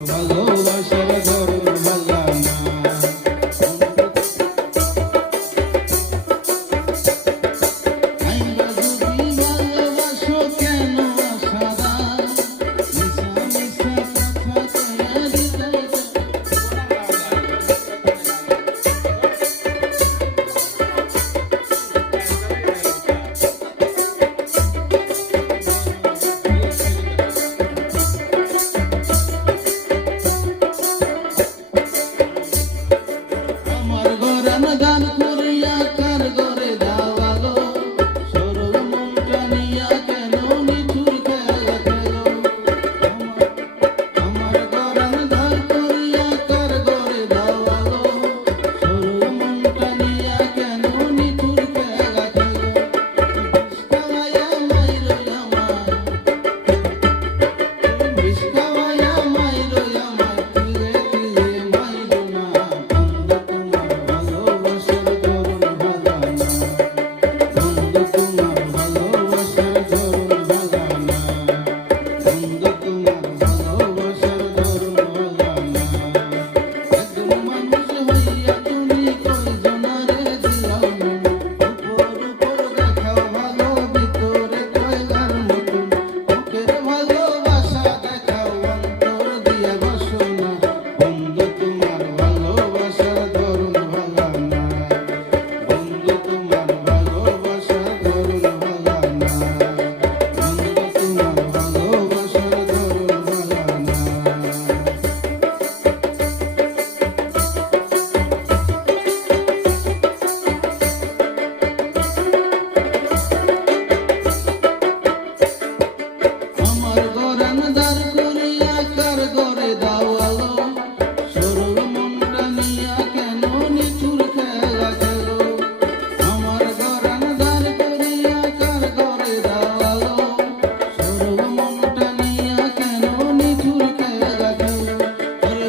ভালোবাসার ধরন ভালা না। আইবা যদি ভালোবাসো কেন আশারা, মিশা মিশা কথা কয়া হৃদয় দান করিয়া কার ঘরে দাওয়ালো, সরল মনটা নিয়া কেন নিঠুর খেলা খেলো। আমার গরান দান করিয়া কার ঘরে দাওয়ালো, সরল মনটা নিয়া কেন নিঠুর খেলা খেলো।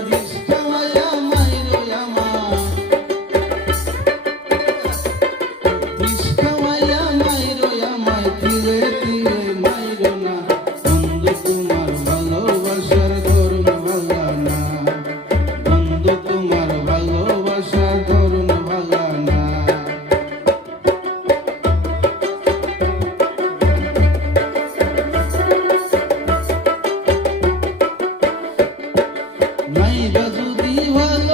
বিষ্কাওয়ায়া মাইরো আমার, বিষ্কাওয়ায়া মাইরো আমার, তিলে তিলে মাইরো না। নাই যদি ভালো